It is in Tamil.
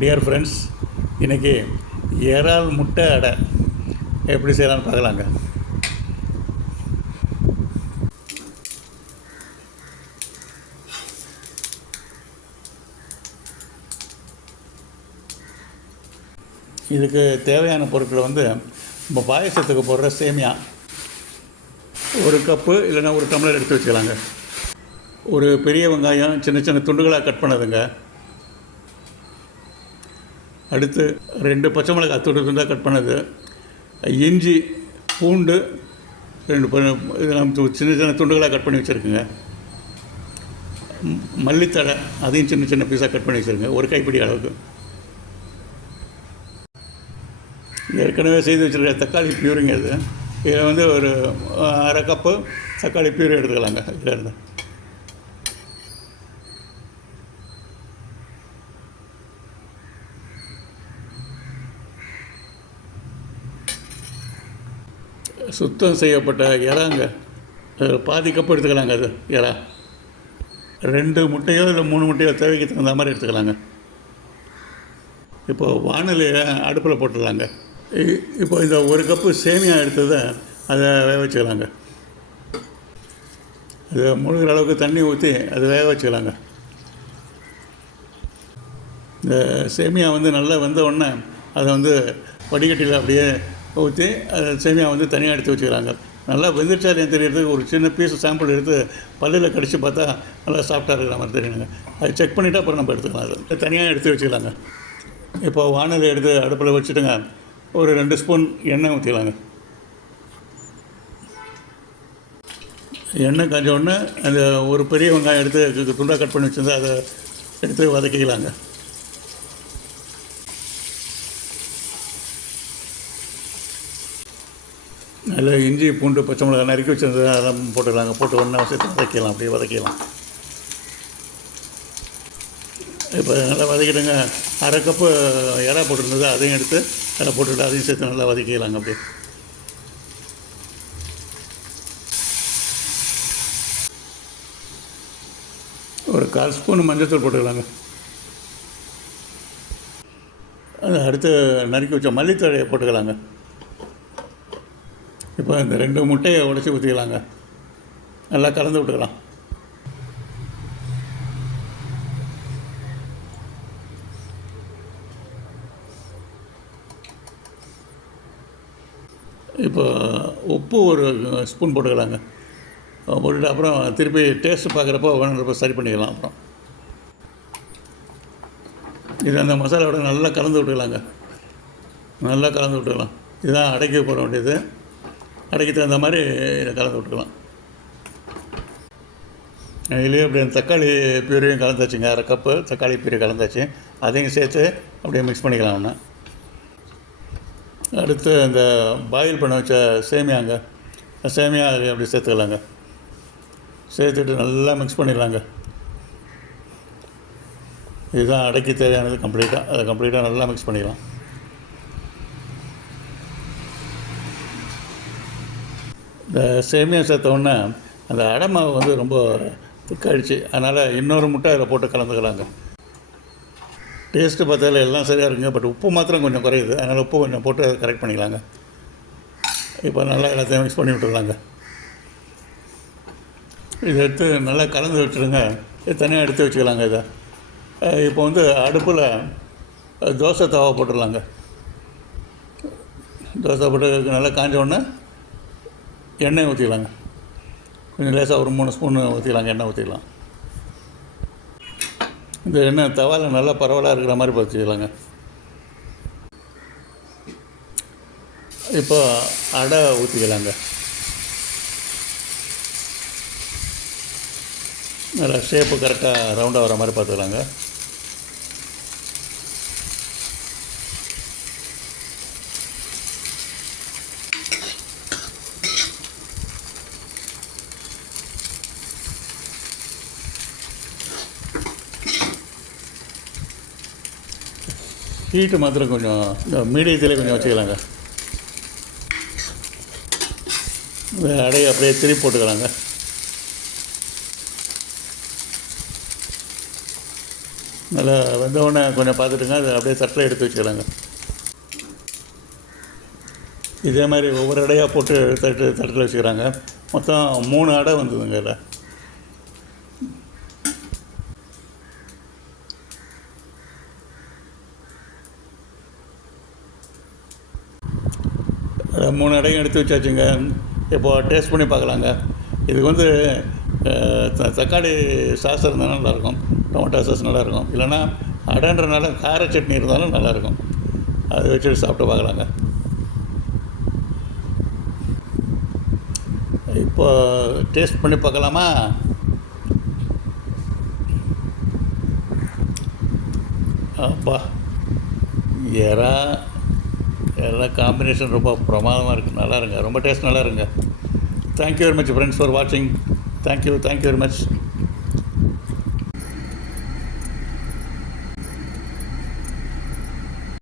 டியர் ஃப்ரெண்ட்ஸ், இன்றைக்கி இறால் முட்டை அடை எப்படி செய்யலான்னு பார்க்கலாங்க. இதுக்கு தேவையான பொருட்கள் நம்ம பாயசத்துக்கு போடுற சேமியா ஒரு கப்பு இல்லைன்னா ஒரு டம்ளர் எடுத்து வச்சுக்கலாங்க. ஒரு பெரிய வெங்காயம் சின்ன சின்ன துண்டுகளாக கட் பண்ணதுங்க. அடுத்து 2 பச்சை மிளகாய் துண்டாக கட் பண்ணது, இஞ்சி பூண்டு 2 இதெல்லாம் சின்ன சின்ன துண்டுகளாக கட் பண்ணி வச்சுருக்குங்க. மல்லித்தழை அதையும் சின்ன சின்ன பீஸாக கட் பண்ணி வச்சுருங்க, ஒரு கைப்பிடி அளவுக்கு. ஏற்கனவே செய்து வச்சுருக்க தக்காளி பியூரிங்க இது. இதில் ஒரு அரை கப்பு தக்காளி பியூரி எடுத்துக்கலாங்க. இதில் இருந்து சுத்தம் செய்யப்பட்ட இறாங்க பாதி கப்பு எடுத்துக்கலாங்க. அது இறா 2 முட்டையோ இல்லை 3 முட்டையோ தேவைக்கு தகுந்த மாதிரி எடுத்துக்கலாங்க. இப்போது வானிலையை அடுப்பில் போட்டுடலாங்க. இப்போ இந்த ஒரு கப்பு சேமியா எடுத்ததை அதை வேக வச்சுக்கலாங்க. அது முழுகிற அளவுக்கு தண்ணி ஊற்றி அதை வேக வச்சுக்கலாங்க. இந்த சேமியா நல்லா வெந்த உடனே அதை வடிகட்டியில் அப்படியே ஊற்றி சேமியா தனியாக எடுத்து வச்சுக்கிறாங்க. நல்லா வெந்துருச்சாலையும் தெரியறதுக்கு ஒரு சின்ன பீஸ் சாம்பிள் எடுத்து பல்லில் கடித்து பார்த்தா நல்லா சாஃப்டாக இருக்கிற மாதிரி தெரியுங்க. அதை செக் பண்ணிவிட்டு அப்புறம் நம்ம எடுத்துக்கலாம். அதை தனியாக எடுத்து வச்சுக்கலாங்க. இப்போ வானலை எடுத்து அடுப்பில் வச்சுட்டுங்க, ஒரு 2 ஸ்பூன் எண்ணெய் ஊற்றிக்கலாங்க. எண்ணெய் காஞ்ச உடனே அந்த ஒரு பெரிய வெங்காயம் எடுத்து துண்டாக கட் பண்ணி வச்சுருந்தா அதை எடுத்து வதக்கிக்கலாங்க. அதில் இஞ்சி பூண்டு பச்சை மிளகாய் நறுக்கி வச்சுருந்தது அதெல்லாம் போட்டுக்கலாங்க. போட்டு ஒன்றா சேர்த்து வதக்கிக்கலாம், அப்படியே வதக்கிக்கலாம். இப்போ நல்லா வதக்கிடுங்க. அரை கப்பு இறா போட்டிருந்தது அதையும் எடுத்து அதில் போட்டுவிட்டு அதையும் சேர்த்து நல்லா வதக்கிக்கலாங்க. அப்படியே ஒரு 1/4 ஸ்பூன் மஞ்சள்தூள் போட்டுக்கலாங்க. அது அடுத்து நறுக்கி வச்ச மல்லித்தழையை போட்டுக்கலாங்க. இப்போ இந்த 2 முட்டையை உடச்சி ஊற்றிக்கலாங்க. நல்லா கலந்து விட்டுக்கலாம். இப்போ உப்பு ஒரு ஸ்பூன் போட்டுக்கலாங்க. போட்டுட்டு அப்புறம் திருப்பி டேஸ்ட்டு பார்க்குறப்போ வேணுன்றப்போ சரி பண்ணிக்கலாம். அப்புறம் இது அந்த மசாலாவோட நல்லா கலந்து விட்டுக்கலாங்க. நல்லா கலந்து விட்டுக்கலாம். இதுதான் அடைக்க போட வேண்டியது. அடைக்க தகுந்த மாதிரி இதை கலந்து விட்டுக்கலாம். இதுலேயே அப்படியே தக்காளி பியூரியும் கலந்தாச்சுங்க. அரை கப்பு தக்காளி பியூரி கலந்தாச்சு. அதையும் சேர்த்து அப்படியே மிக்ஸ் பண்ணிக்கலாம். ஒன்று அடுத்து இந்த பாயில் பண்ண வச்ச சேமியாங்க, சேமியா அப்படி சேர்த்துக்கலாங்க. சேர்த்துட்டு நல்லா மிக்ஸ் பண்ணிடலாங்க. இதுதான் அடைக்கி தேவையானது கம்ப்ளீட்டாக. அதை கம்ப்ளீட்டாக நல்லா மிக்ஸ் பண்ணிடலாம். இந்த சேமியா சேர்த்த உடனே அந்த அடை மாவு ரொம்ப திக்காயிடுச்சு. அதனால் இன்னொரு முட்டை அதில் போட்டு கலந்துக்கலாங்க. டேஸ்ட்டு பார்த்தால எல்லாம் சரியாக இருக்குங்க. பட் உப்பு மாத்திரம் கொஞ்சம் குறையுது. அதனால் உப்பு கொஞ்சம் போட்டு அதை கரெக்ட் பண்ணிக்கலாங்க. இப்போ நல்லா எல்லாத்தையும் மிக்ஸ் பண்ணி விட்டுருலாங்க. இதை எடுத்து நல்லா கலந்து வச்சுருங்க. இது தனியாக எடுத்து வச்சுக்கலாங்க. இதை இப்போ அடுப்பில் தோசை தவா போட்டுடலாங்க. தோசை போட்டு நல்லா காஞ்ச உடனே எண்ணெய் ஊற்றிக்கலாங்க. கொஞ்சம் லேசாக ஒரு 3 ஸ்பூன் ஊற்றிக்கலாங்க. எண்ணெய் ஊற்றிக்கலாம். இந்த எண்ணெய் தவாவில் நல்லா பரவலாக இருக்கிற மாதிரி பார்த்துக்கலாங்க. இப்போ அடை ஊற்றிக்கலாங்க. நல்லா ஷேப்பு கரெக்டாக ரவுண்டாக வர மாதிரி பார்த்துக்கலாங்க. ஹீட்டு மாத்திரம் கொஞ்சம் மீடியத்திலே கொஞ்சம் வச்சுக்கலாங்க. அடையை அப்படியே திருப்பி போட்டுக்கலாங்க. நல்லா வெந்தவுடனே கொஞ்சம் பார்த்துட்டுங்க, அதை அப்படியே தட்டில் எடுத்து வச்சுக்கலாங்க. இதே மாதிரி ஒவ்வொரு அடையாக போட்டு தட்டில் வச்சுக்கிறாங்க. மொத்தம் 3 அடை வந்ததுங்க இதில். அதை 3 அடையும் எடுத்து வச்சாச்சுங்க. இப்போது டேஸ்ட் பண்ணி பார்க்கலாங்க. இதுக்கு வந்து தக்காளி சாஸ் இருந்தாலும் நல்லாயிருக்கும், டொமேட்டோ சாஸ் நல்லாயிருக்கும். இல்லைன்னா அடைன்றனால கார சட்னி இருந்தாலும் நல்லாயிருக்கும். அதை வச்சுட்டு சாப்பிட்டு பார்க்கலாங்க. இப்போ டேஸ்ட் பண்ணி பார்க்கலாமா? அப்பா, எல்லாம் காம்பினேஷன் ரொம்ப பிரமாதமாக இருக்குது. நல்லா இருங்க, ரொம்ப டேஸ்ட் நல்லா இருங்க. Thank you very much friends for வாட்சிங். Thank you very much.